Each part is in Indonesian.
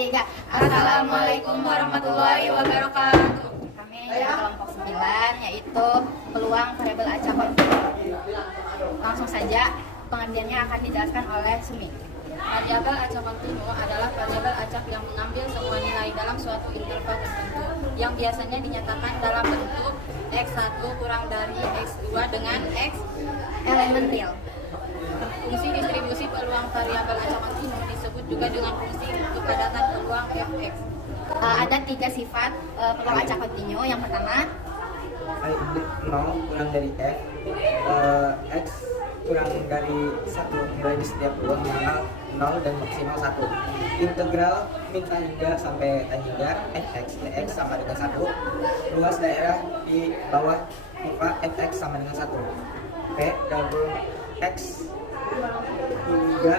3. Assalamualaikum warahmatullahi wabarakatuh. Kami dari kelompok 9, yaitu peluang variabel acak kontinu. Langsung saja, pengertiannya akan dijelaskan oleh Sumi. Variabel acak kontinu adalah variabel acak yang mengambil semua nilai dalam suatu interval tertentu yang biasanya dinyatakan dalam bentuk X1 kurang dari X2 dengan X Elemen real. Fungsi distribusi peluang variabel acak kontinu disebut juga dengan fungsi kepadatan peluang Fx. Ada 3 sifat peluang acak kontinu. Yang pertama, 0 kurang dari F, X kurang dari 1 nilai di setiap peluang minimal 0 dan maksimal 1. Integral min tan hingga sampai tan hingga Fx dx sama dengan 1. Luas daerah di bawah pipa Fx sama dengan 1. P double X hingga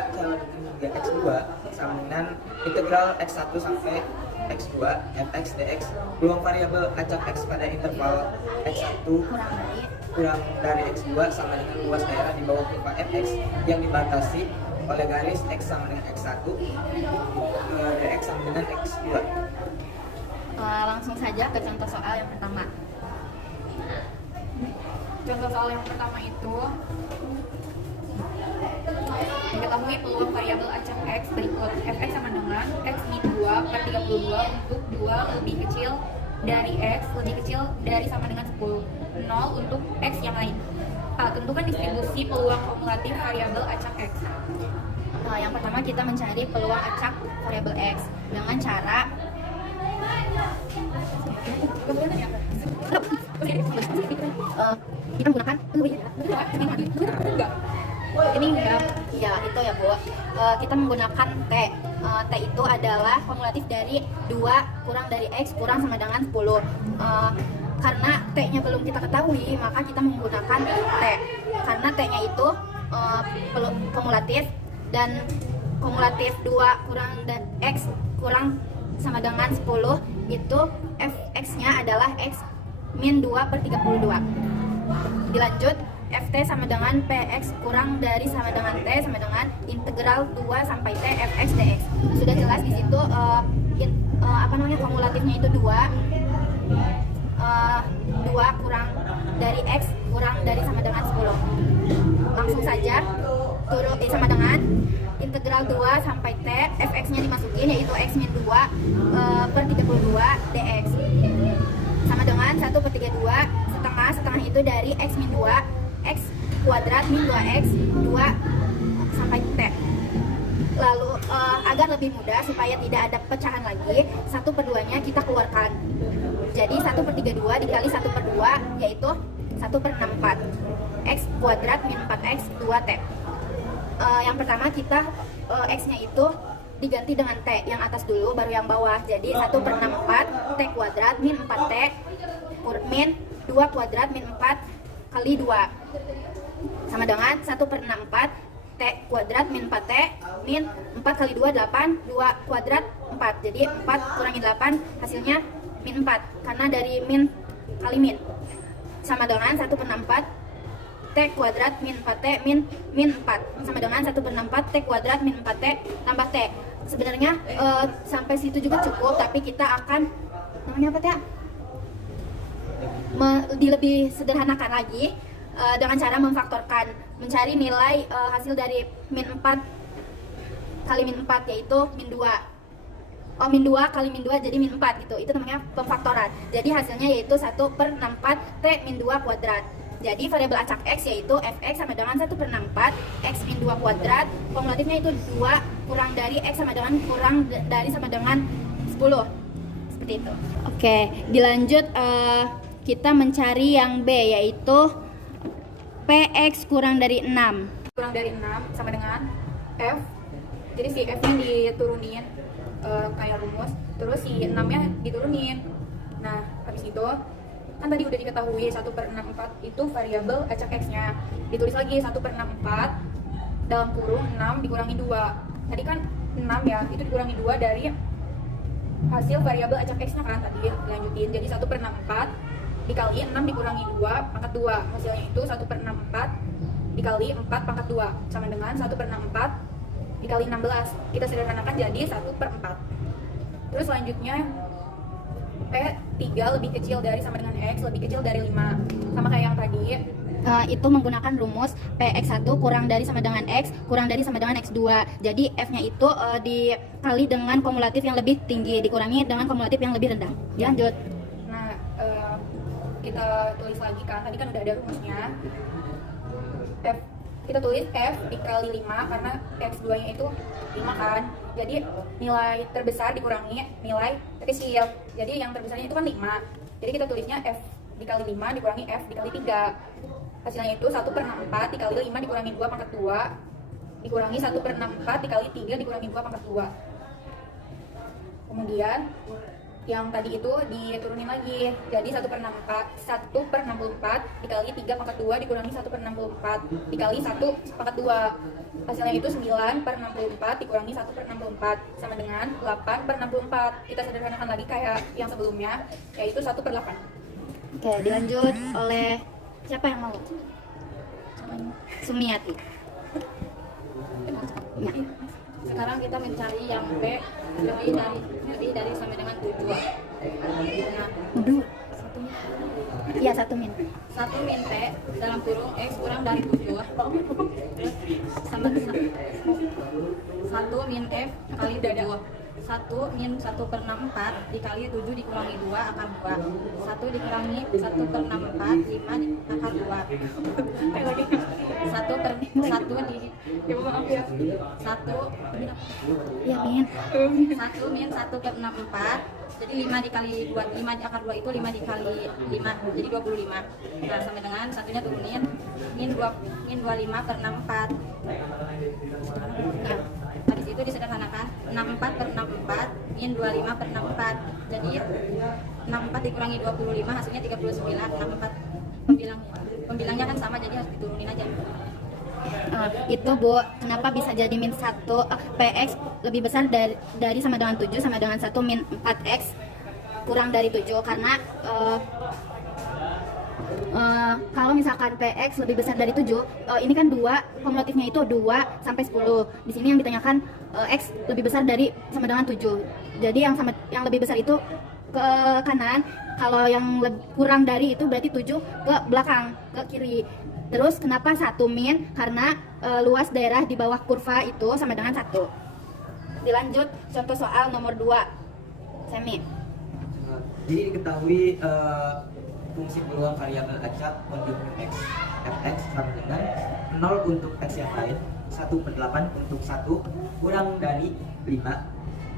X2 sama dengan integral X1 sampai X2 Fx dx. Peluang variabel acak X pada interval X1 kurang dari X2 sama dengan luas daerah di bawah pipa Fx yang dibatasi oleh garis X sama dengan X1 dx sama dengan X2. langsung saja ke contoh soal yang pertama. Contoh soal yang pertama itu diketahui peluang variabel acak X berikut. Fx sama dengan X min 2 per 32 untuk 2 lebih kecil dari X lebih kecil dari sama dengan 10. 0 untuk X yang lain. A. Tentukan distribusi peluang kumulatif variabel acak X. Yang pertama kita mencari peluang acak variabel X dengan cara kita menggunakan ini ya itu ya Bu. Kita menggunakan T. T itu adalah kumulatif dari 2 kurang dari X kurang sama dengan 10. Karena T-nya belum kita ketahui, maka kita menggunakan T. Karena T-nya itu kumulatif dan kumulatif 2 kurang dan X kurang sama dengan 10 itu Fx-nya adalah X min 2 per 32. Dilanjut, Ft sama dengan Px kurang dari sama dengan T sama dengan integral 2 sampai T Fx dx. Sudah jelas di situ kumulatifnya itu 2 kurang dari X kurang dari sama dengan 10. Langsung saja sama dengan integral 2 sampai T Fx-nya dimasukin, yaitu X min 2 per 32 dx sama dengan 1 per 32 setengah itu dari X min 2 X kuadrat min 2X 2 sampai T. Lalu agar lebih mudah supaya tidak ada pecahan lagi, 1 per 2 nya kita keluarkan. Jadi 1 per 32 dikali 1 per 2 yaitu 1 per 64 X kuadrat min 4X 2T. Yang pertama kita X nya itu diganti dengan T yang atas dulu baru yang bawah. Jadi 1 per 64 T kuadrat min 4T min 2 kuadrat min 4 kali 2 sama dengan 1 per 64 T kuadrat min 4T min 4 kali 2 8 2 kuadrat 4. Jadi 4 kurangi 8 hasilnya min 4 karena dari min kali min sama dengan 1 per 64 T kuadrat min 4T min 4 sama dengan 1 per 64 T kuadrat min 4T tambah T. Sebenarnya sampai situ juga cukup, tapi kita akan namanya apa Teh? Lebih sederhanakan lagi dengan cara memfaktorkan, mencari nilai hasil dari min 4 kali min 4 yaitu min 2. Min 2 kali min 2 jadi min 4 gitu. Itu namanya pemfaktoran. Jadi hasilnya yaitu 1 per 64 T min 2 kuadrat. Jadi variabel acak X yaitu Fx sama dengan 1 per 64 X min 2 kuadrat. Kumulatifnya itu 2 kurang dari X sama dengan kurang dari sama dengan 10. Seperti itu. Oke, dilanjut kita mencari yang B yaitu Px kurang dari 6. Kurang dari 6 sama dengan F. Jadi si F-nya diturunin kayak rumus, terus si 6-nya diturunin. Nah, habis itu kan tadi udah diketahui 1 per 64 itu variabel acak X-nya. Ditulis lagi 1 per 64 dalam kurung 6 dikurangi 2. Tadi kan 6 ya, itu dikurangi 2 dari hasil variabel acak X-nya kan tadi dilanjutin. Jadi 1 per 64 dikali 6 dikurangi 2 pangkat 2. Hasilnya itu 1 per 64 dikali 4 pangkat 2 sama dengan 1 per 64 dikali 16. Kita sederhanakan jadi 1 per 4. Terus selanjutnya P3 lebih kecil dari sama dengan X lebih kecil dari 5. Sama kayak yang tadi. Itu menggunakan rumus Px1 kurang dari sama dengan X kurang dari sama dengan X2. Jadi F-nya itu dikali dengan kumulatif yang lebih tinggi dikurangi dengan kumulatif yang lebih rendah. Lanjut. Nah, kita tulis lagi kan, tadi kan udah ada rumusnya. Kita tulis F dikali 5 karena X2 nya itu 5 kan. Jadi nilai terbesar dikurangi nilai terkecil. Jadi yang terbesarnya itu kan 5. Jadi kita tulisnya F dikali 5 dikurangi F dikali 3. Hasilnya itu 1/64 dikali 5 dikurangi 2 pangkat 2 dikurangi 1/64 dikali 3 dikurangi 2 pangkat 2. Kemudian yang tadi itu diturunin lagi. Jadi 1/64 dikali 3 pangkat 2 dikurangi 1/64 dikali 1 pangkat 2. Hasilnya itu 9/64 dikurangi 1/64 sama dengan 8/64. Kita sederhanakan lagi kayak yang sebelumnya, yaitu 1/8. Oke, dilanjut oleh siapa yang mau? Sumiati. Ya. Sekarang kita mencari yang B lebih dari sama dengan 7. Nah, Dua. Iya, 1 min. 1 min P dalam kurung X kurang dari 7 sama 1 min F kali 7. 1 min 1/64 dikali 7 dikurangi 2 akar 2. 1 dikurangi 1/64 5 akar 2. 1 di Ya maaf ya. 1 Iya, min. 1 min 1/64. Jadi 5 dikali 2, 5 di akar 2 itu 5 dikali 5, jadi 25. Nah, sama dengan satunya turunin min 25/64. Nah, habis itu disederhanakan 64/64 min 25/64. Jadi 64 dikurangi 25 hasilnya 39. 64 pembilangnya kan sama, jadi harus diturunin aja. Itu Bu, kenapa bisa jadi min 1 Px lebih besar dari sama dengan 7 sama dengan 1 min 4x kurang dari 7 karena kalau misalkan Px lebih besar dari 7 ini kan 2, kumulatifnya itu 2 sampai 10. Di sini yang ditanyakan X lebih besar dari sama dengan 7. Jadi yang lebih besar itu ke kanan, kalau yang kurang dari itu berarti 7 ke belakang, ke kiri. Terus kenapa 1 min? Karena luas daerah di bawah kurva itu sama dengan 1. Dilanjut contoh soal nomor 2. Semi. Jadi diketahui fungsi peluang variabel acak untuk x fx sama dengan 0 untuk x yang lain, 1/8 untuk 1 kurang dari 5,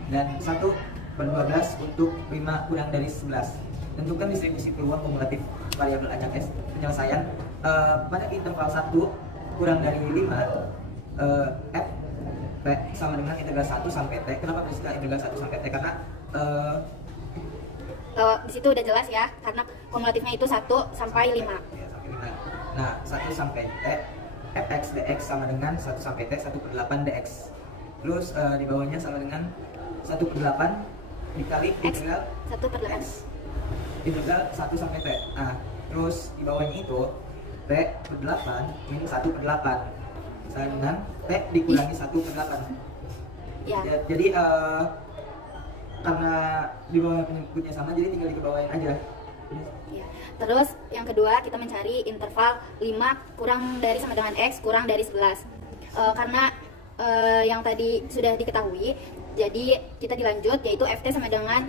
dan 1/12 untuk 5 kurang dari 11. Tentukan distribusi peluang kumulatif variabel acak s. Penyelesaian pada interval 1 kurang dari 5 f p sama dengan integral 1 sampai t. Kenapa bisa integral 1 sampai t? Karena Di situ udah jelas ya, karena kumulatifnya itu 1 sampai 5. ya, sampai 5. Nah, 1 sampai t fx dx sama dengan 1 sampai t 1/8 dx. Terus di bawahnya sama dengan 1/8 dikali integral 1/8. integral 1 sampai t. Nah, terus di bawahnya itu t/8 min 1/8 sama dengan t dikurangi 1/8. Ya. Jadi karena di bawah penyebutnya sama, jadi tinggal dikebawain aja. Ya. Terus yang kedua kita mencari interval 5 kurang dari sama dengan X kurang dari 11. Karena yang tadi sudah diketahui, jadi kita dilanjut yaitu ft sama dengan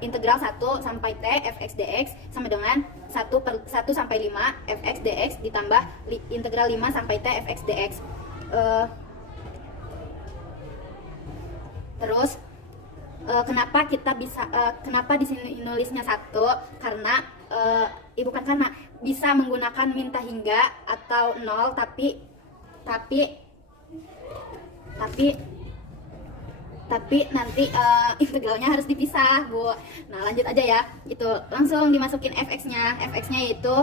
integral 1 sampai t fx dx sama dengan 1 sampai 5 fx dx ditambah integral 5 sampai t fx dx. Terus kenapa kita bisa kenapa di sini nulisnya 1? Karena bukan karena bisa menggunakan minta hingga atau 0, tapi nanti integralnya harus dipisah, Bu. Nah, lanjut aja ya. Itu langsung dimasukin fx-nya. Fx-nya yaitu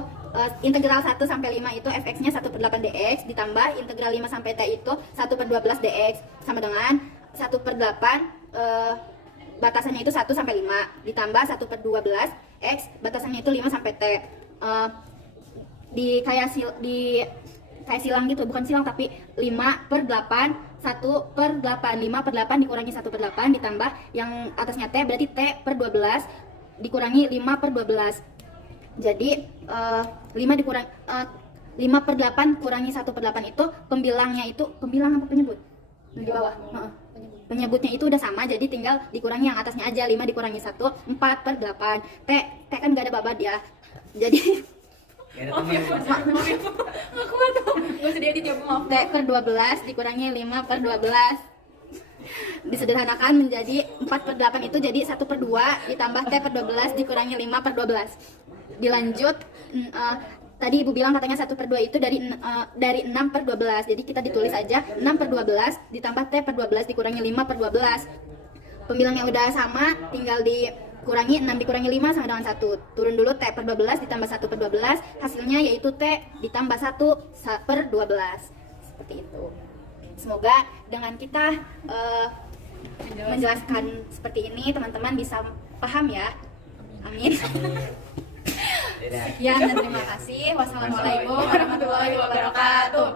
integral 1 sampai 5 itu fx-nya 1/8 dx ditambah integral 5 sampai t itu 1/12 dx sama dengan 1/8 batasannya itu 1 sampai 5 ditambah 1/12 x batasannya itu 5 sampai t. Kayak silang gitu, bukan silang tapi 5/8 1/8. 5/8 dikurangi 1/8 ditambah yang atasnya T, berarti T/12 dikurangi 5/12. Jadi 5/8 kurangi 1/8 itu pembilangnya itu, pembilang apa penyebut? Di bawah. Penyebutnya itu udah sama, jadi tinggal dikurangi yang atasnya aja. 5 dikurangi 1, 4/8. T kan gak ada babad ya. Jadi Gak ada temen. Nggak kuat tuh. Gak usah diedit ya, Bu, maaf. T/12 dikurangi 5/12. Disederhanakan menjadi 4/8 itu jadi 1/2 ditambah T/12 dikurangi 5/12. Dilanjut, tadi Ibu bilang katanya 1/2 itu dari 6/12. Jadi kita ditulis aja 6/12 ditambah T/12 dikurangi 5/12. Pembilangnya udah sama, tinggal dikurangi 6 dikurangi 5 sama dengan 1. Turun dulu T/12 ditambah 1/12, hasilnya yaitu T ditambah 1/12. Seperti itu. Semoga dengan kita menjelaskan seperti ini teman-teman bisa paham ya. Amin. Dadah. Sekian dan terima kasih. Wassalamualaikum warahmatullahi wabarakatuh.